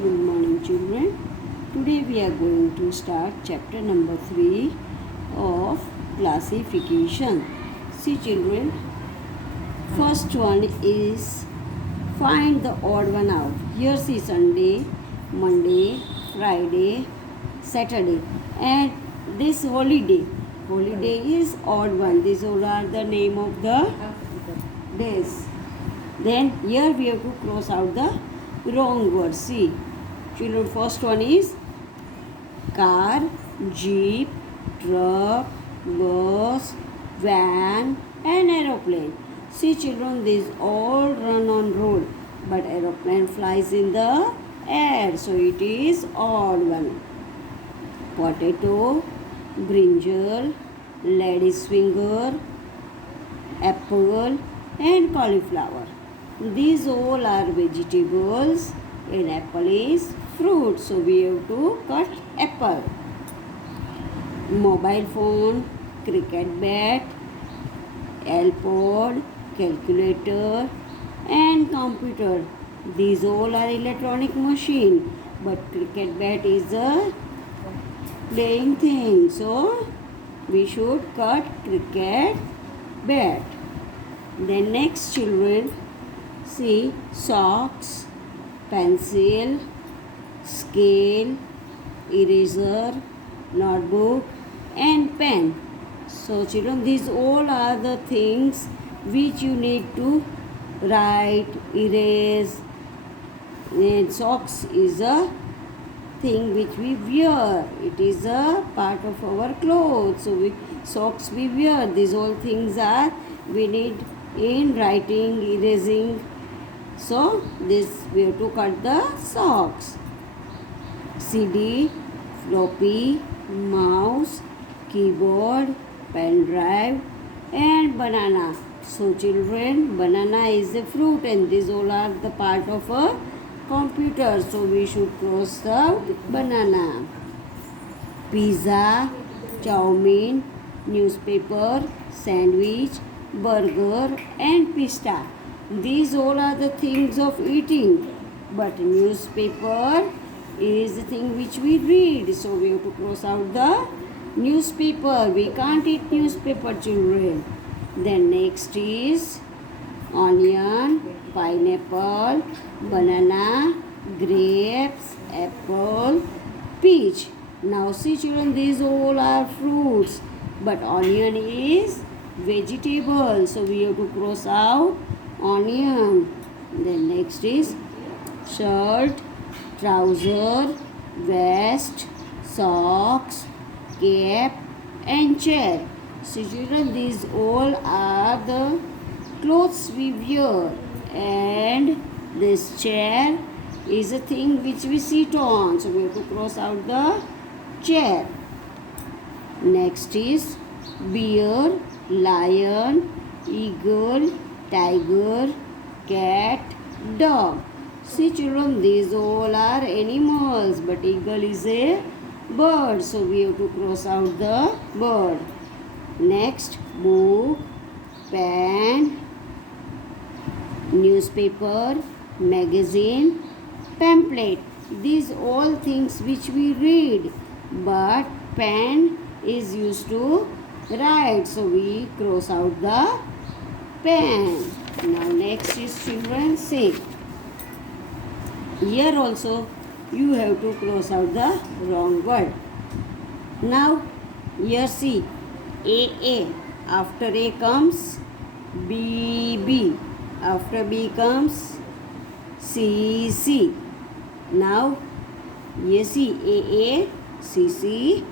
Good morning, children. Today we are going to start chapter number 3 of classification. See, children, first one is find the odd one out. Here see Sunday, Monday, Friday, Saturday, and this holiday. Holiday is odd one. These all are the name of the days. Then here we have to cross out the wrong word. See, children, first one is car, jeep, truck, bus, van and aeroplane. See, children, these all run on road, but aeroplane flies in the air, so it is odd one. Potato, brinjal, lady's finger, apple and cauliflower. These all are vegetables and apple is fruit, so we have to cut apple. Mobile phone, cricket bat, iPod, calculator and computer. These all are electronic machine, but cricket bat is a playing thing, so we should cut cricket bat. Then next, children, see socks, pencil, scale, eraser, notebook and pen. So children, these all are the things which you need to write, erase. And socks is a thing which we wear. It is a part of our clothes. So socks we wear. These all things are we need in writing, erasing. So this we have to cut the socks. CD, floppy, mouse, keyboard, pen drive and banana. So children, banana is a fruit and these all are the part of a computer. So we should cross out banana. Pizza, chow-mein, newspaper, sandwich, burger and pista. These all are the things of eating, but newspaper is the thing which we read, so we have to cross out the newspaper. We can't eat newspaper, children. Then next is onion, pineapple, banana, grapes, apple, peach. Now see, children, these all are fruits, but onion is vegetable, so we have to cross out onion. Then next is shirt, trouser, vest, socks, cap and chair. So children, these all are the clothes we wear, and this chair is a thing which we sit on, so we have to cross out the chair. Next is bear, lion, eagle, tiger, cat, dog. See children, these all are animals, but eagle is a bird, so we have to cross out the bird. Next, book, pen, newspaper, magazine, pamphlet. These all things which we read, but pen is used to write, so we cross out the pen. Now next is children, say. Here also you have to cross out the wrong word. Now here see A. After A comes B. After B comes C. Now here see A, C.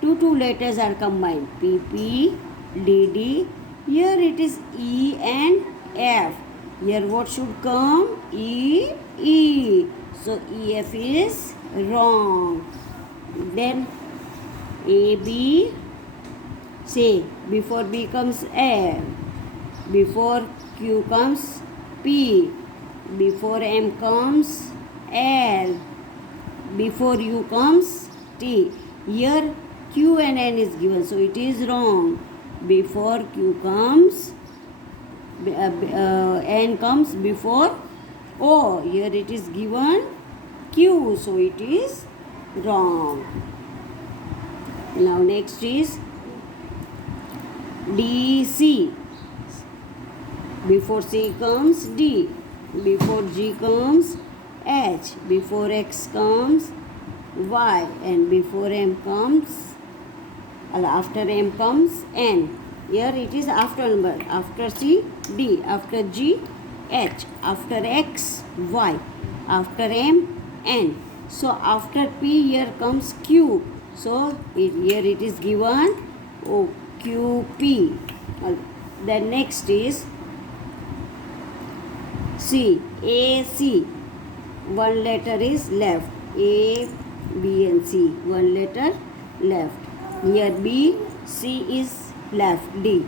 Two letters are combined, PP, DD. Here it is E and F. Here what should come? E. So EF is wrong. Then AB, say before B comes A, before Q comes P, before M comes L, before U comes T. Here Q and N is given, so it is wrong. Before Q comes N comes before O. Here it is given Q. So it is wrong. Now next is DC. Before C comes D. Before G comes H. Before X comes Y. And before M comes, after M comes N. Here it is after number. After C, D. After G, H. After X, Y. After M, N. So after P, here comes Q. So here it is given QP. Then next is C. AC. One letter is left. A, B and C. One letter left. Here B, C is left. D.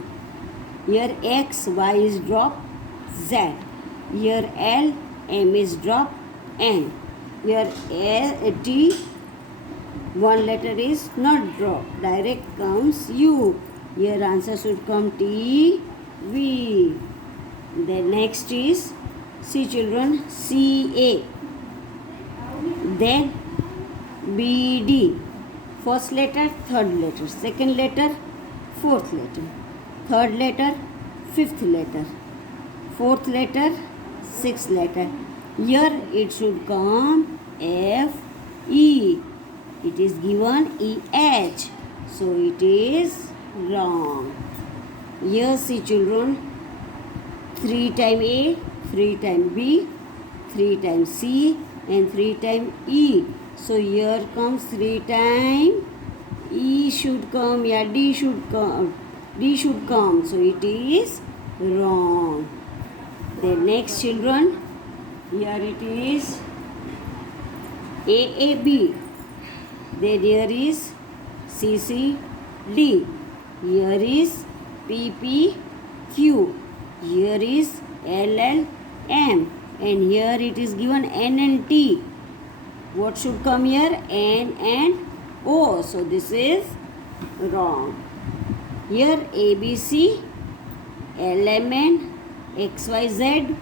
Here X, Y is dropped. Z. Here L, M is dropped. N. Here T, one letter is not dropped. Direct comes U. Here answer should come T, V. Then next is C children, C, A. Then B, D. First letter, third letter. Second letter, fourth letter. Third letter, fifth letter. Fourth letter, sixth letter. Here it should come F, E. It is given EH. So it is wrong. Here see children, 3 times A, 3 times B, 3 times C and 3 times E. So here comes 3 times E should come, yeah, D should come. D should come. So it is wrong. The next children, here it is AAB. Then here is CCD. Here is PPQ. Here is LLM. And here it is given N and T. What should come here? N and O. So this is wrong. Here ABC, LMN, XYZ,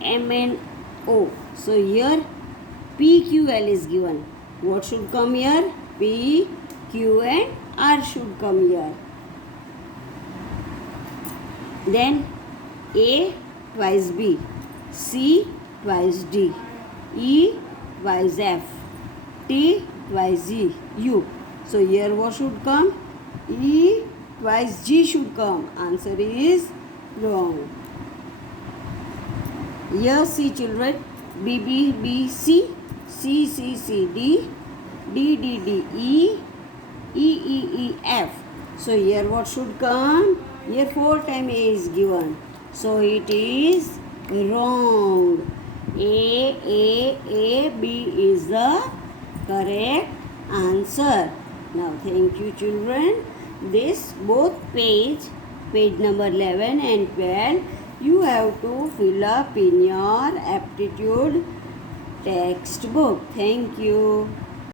MNO. So here PQL is given. What should come here? P, Q and R should come here. Then A twice B, C twice D, E twice F, T twice U. So here what should come? E twice G should come. Answer is wrong. Here see children, B B B C, C C C D, D D D E, E E E F. So here what should come? Here 4 times A is given. So it is wrong. A B is the correct answer. Now thank you children. This both page number 11 and 12, you have to fill up in your aptitude textbook. Thank you.